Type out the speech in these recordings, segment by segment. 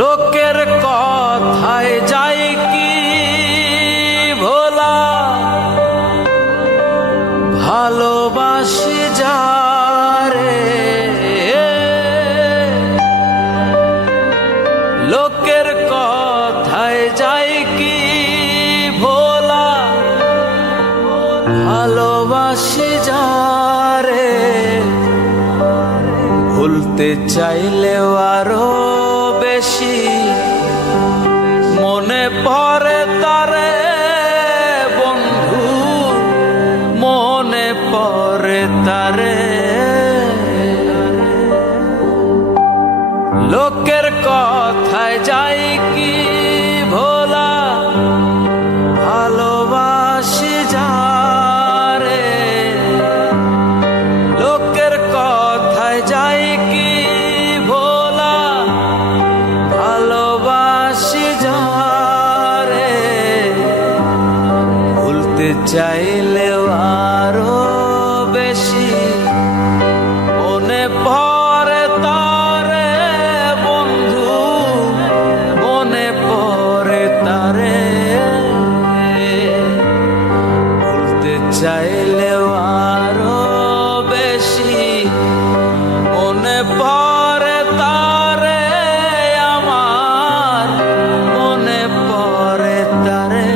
লোকের কথায় যাই কি ভোলা, ভালোবাসি যারে। লোকের কথায় যাই কি ভোলা, ভালোবাসি যারে। ভুলতে চাইলেও আরো বেশি মনে পড়ে তারে বন্ধু, মনে পড়ে তারে। লোকের কথায় যাই কি ভোলা, ভালোবাসি যারে। লোকের কথায় যাই কি ভোলা, ভালোবাসি যারে। ভুলতে চাইলেও আরো বেশি মনে পড়ে তারে বন্ধু, মনে পড়ে তারে। ভুলতে চাইলেও আরো বেশি মনে পড়ে তারে আমার, মনে পড়ে তারে।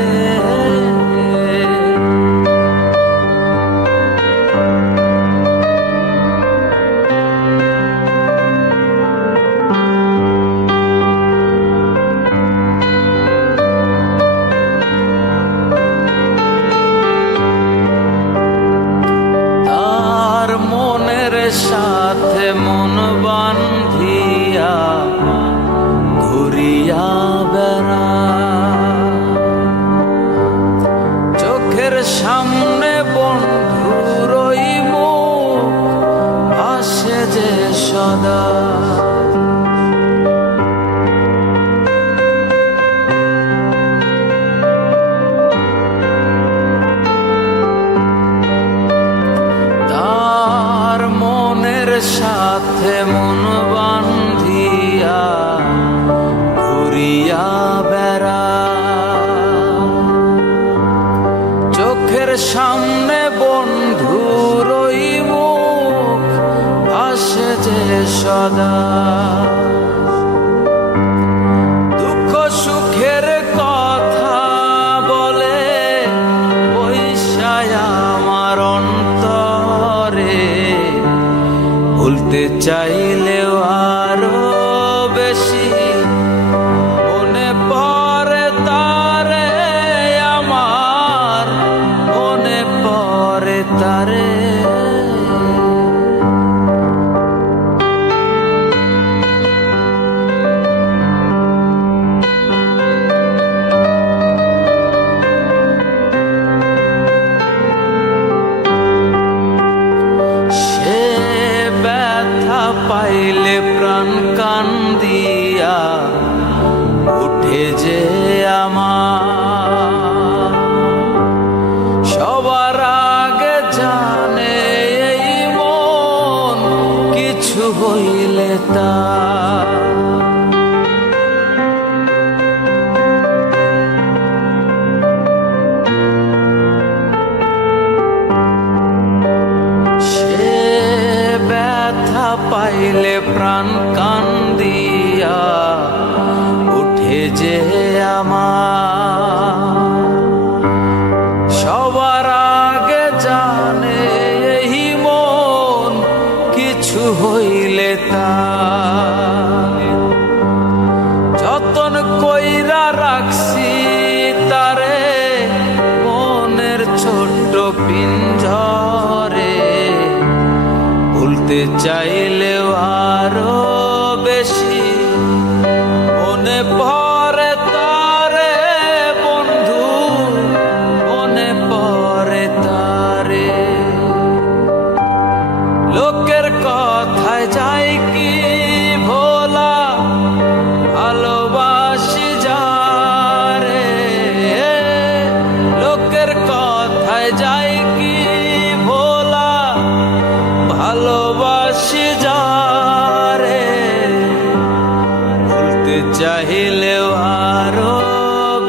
চাইলেও আরো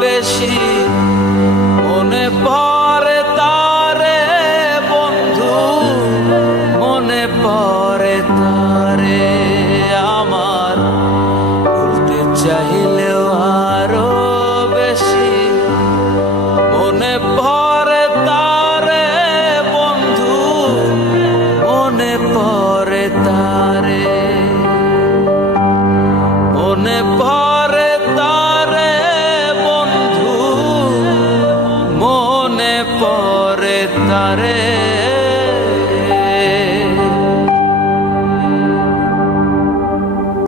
বেশি মনে পড়ে তারে বন্ধু, মনে পড়ে।